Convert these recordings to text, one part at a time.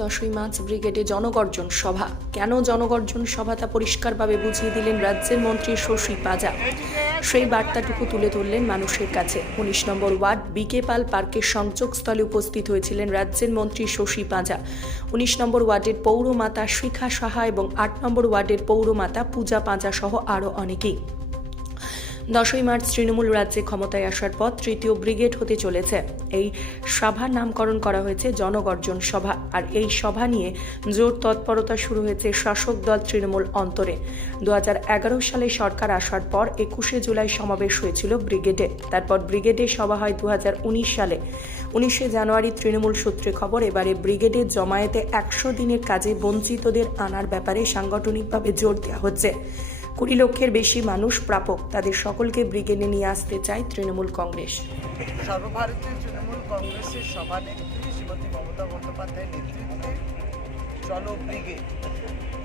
দশই মার্চ ব্রিগেডে জনগর্জন সভা। কেন জনগর্জন সভা তা পরিষ্কারভাবে বুঝিয়ে দিলেন রাজ্যের মন্ত্রী শশী পাজা। সেই বার্তাটুকু তুলে ধরলেন মানুষের কাছে। উনিশ নম্বর ওয়ার্ড বিকে পাল পার্কের সংযোগস্থলে উপস্থিত হয়েছিলেন রাজ্যের মন্ত্রী শশী পাজা। উনিশ নম্বর ওয়ার্ডের পৌরমাতা শিখা সাহা এবং আট নম্বর ওয়ার্ডের পৌরমাতা পূজা পাঁজা সহ আরও অনেকেই। দশই মার্চ তৃণমূল রাজ্যে ক্ষমতায় আসার পর তৃতীয় ব্রিগেড হতে চলেছে। এই সভার নামকরণ করা হয়েছে জনগর্জন সভা আর এই সভা নিয়ে জোর তৎপরতা শুরু হয়েছে শাসক দল তৃণমূল অন্তরে। দুহাজার এগারো সালে সরকার আসার পর একুশে জুলাই সমাবেশ হয়েছিল ব্রিগেডে। তারপর ব্রিগেডে সভা হয় দু হাজার উনিশ সালে। উনিশে জানুয়ারি তৃণমূল সূত্রে খবর, এবারে ব্রিগেডের জমায়েতে একশো দিনের কাজে বঞ্চিতদের আনার ব্যাপারে সাংগঠনিকভাবে জোর দেওয়া হচ্ছে। কুড়ি লক্ষের বেশি মানুষ প্রাপক। তাদের সকলকে ব্রিগেডে নিয়ে আসতে চায় তৃণমূল কংগ্রেস। সর্বভারতীয় তৃণমূল কংগ্রেসের সভানেত্রী শ্রীমতী মমতা বন্দ্যোপাধ্যায়ের নেতৃত্বে চলো ব্রিগেড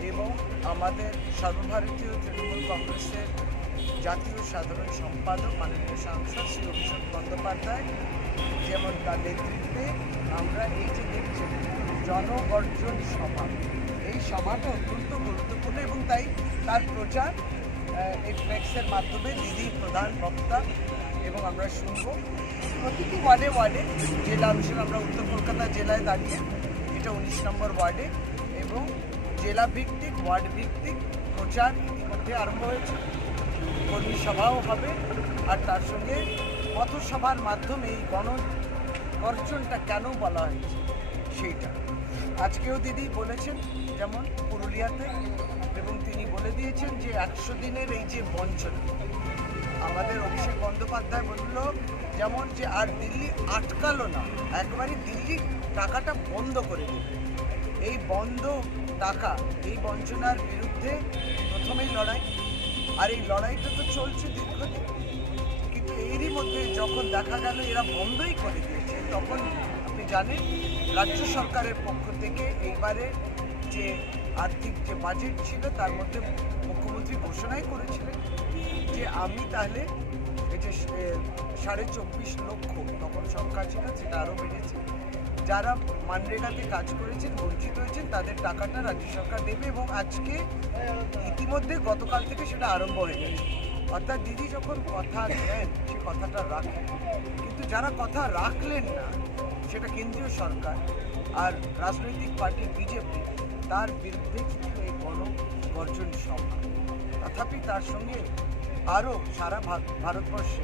এবং আমাদের সর্বভারতীয় তৃণমূল কংগ্রেসের জাতীয় সাধারণ সম্পাদক মাননীয় সাংসদ শ্রী অভিষেক বন্দ্যোপাধ্যায়, যেমন তার নেতৃত্বে আমরা এই যে দেখছি, জনগর্জন সভা। এই সভাটা অত্যন্ত গুরুত্বপূর্ণ এবং তাই তার প্রচার এই মাধ্যমে দিদি প্রধান বক্তা, এবং আমরা শুনব। প্রতিটি ওয়ার্ডে ওয়ার্ডে জেলা অনুসারে আমরা উত্তর কলকাতা জেলায় দাঁড়িয়ে, এটা উনিশ নম্বর ওয়ার্ডে, এবং জেলা ভিত্তিক ওয়ার্ড ভিত্তিক প্রচার ইতিমধ্যে আরম্ভ হয়েছে। কর্মী সভাও হবে, আর তার সঙ্গে পথসভার মাধ্যমে এই গণ গর্জনটা কেন বলা হয়েছে, সেইটা। আজকেও দিদি বলেছেন, যেমন পুরুলিয়াতে, এবং তিনি বলে দিয়েছেন যে একশো দিনের এই যে বঞ্চন, আমাদের অভিষেক বন্দ্যোপাধ্যায় বলল যেমন যে আর দিল্লি আটকালো না, একবারই দিল্লি টাকাটা বন্ধ করে দেবে এই বন্ধ টাকা, এই বঞ্চনার বিরুদ্ধে প্রথমেই লড়াই, আর এই লড়াইটা তো চলছে দীর্ঘদিন। কিন্তু এরই মধ্যে যখন দেখা গেল এরা বন্ধই করে দিয়েছে, তখন জানেন রাজ্য সরকারের পক্ষ থেকে এইবারে যে আর্থিক যে বাজেট ছিল, তার মধ্যে মুখ্যমন্ত্রী ঘোষণাই করেছিলেন যে আমি তাহলে এই যে সাড়ে চব্বিশ লক্ষ তখন সংখ্যা ছিল, সেটা আরও বেড়েছে। যারা মানরেগাতে কাজ করেছেন, বঞ্চিত হয়েছেন, তাদের টাকাটা রাজ্য সরকার দেবে এবং আজকে ইতিমধ্যে গতকাল থেকে সেটা আরম্ভ হয়ে গেছে। অর্থাৎ দিদি যখন কথা দেন, সে কথাটা রাখেন। কিন্তু যারা কথা রাখলেন না সেটা কেন্দ্রীয় সরকার আর রাজনৈতিক পার্টি বিজেপি তার বিরুদ্ধে কিন্তু এই গণ সভা। তথাপি তার সঙ্গে আরও সারা ভার- ভারতবর্ষে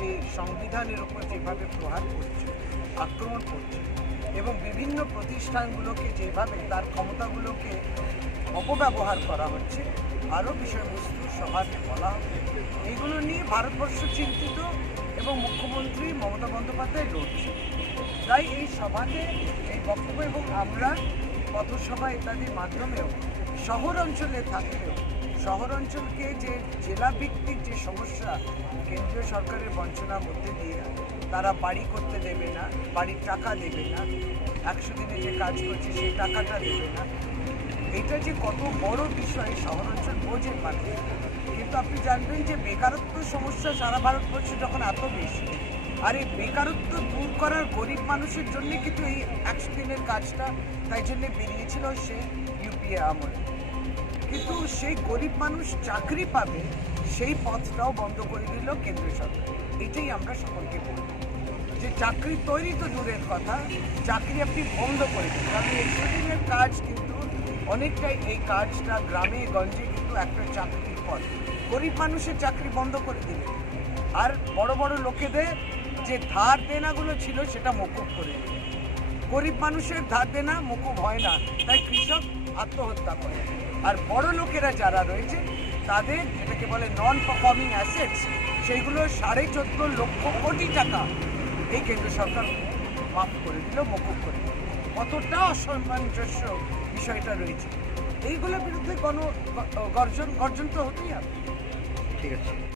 যে সংবিধানের ওপর যেভাবে প্রহার করছে, আক্রমণ করছে এবং বিভিন্ন প্রতিষ্ঠানগুলোকে যেভাবে তার ক্ষমতাগুলোকে অপব্যবহার করা হচ্ছে, আরও বিষয়বস্তু সভাতে বলা হবে। এইগুলো নিয়ে ভারতবর্ষ চিন্তিত এবং মুখ্যমন্ত্রী মমতা বন্দ্যোপাধ্যায় লড়ছে তাই এই সভাতে এই বক্তব্য এবং আমরা পথসভা ইত্যাদির মাধ্যমেও শহর অঞ্চলে থাকলেও শহর অঞ্চলকে যে জেলা ভিত্তিক যে সমস্যা কেন্দ্রীয় সরকারের বঞ্চনার মধ্যে দিয়ে তারা বাড়ি করতে দেবে না, বাড়ির টাকা দেবে না, একশো দিনে যে কাজ করছে সেই টাকাটা দেবে না। এটা যে কত বড় বিষয় শহর অঞ্চল বোঝেন মানুষ কিন্তু আপনি জানবেন যে বেকারত্ব সমস্যা সারা ভারতবর্ষে যখন এত বেশি আর এই বেকারত্ব দূর করার গরিব মানুষের জন্য কিন্তু এই একশো দিনের কাজটা তাই জন্য বেরিয়েছিল সে ইউপিএ আমলে। কিন্তু সেই গরিব মানুষ চাকরি পাবে, সেই পথটাও বন্ধ করে দিল কেন্দ্র সরকার। এটাই আমরা সকলকে বলব যে চাকরি তৈরি তো দূরের কথা, চাকরি আপনি বন্ধ করে দিন। কারণ একশো দিনের কাজ কিন্তু অনেকটাই এই কাজটা গ্রামে, গঞ্জে কিন্তু একটা চাকরির পথ। গরিব মানুষের চাকরি বন্ধ করে দিলে, আর বড় বড় লোকেদের যে ধার দেনাগুলো ছিল সেটা মকুব করে গরিব মানুষের ধার দেনা মুকুব হয় না, তাই কৃষক আত্মহত্যা করে। আর বড় লোকেরা যারা রয়েছে, তাদের যেটাকে বলে নন পারফর্মিং অ্যাসেটস সেইগুলো সাড়ে চোদ্দ লক্ষ কোটি টাকা এই কেন্দ্র সরকার মাফ করে দিল, মকুব করে দিল। কতটা অসম্মানজস্য বিষয়টা রয়েছে। এইগুলোর বিরুদ্ধে গণ, গর্জন গর্জন তো হতেই হবে। ঠিক আছে।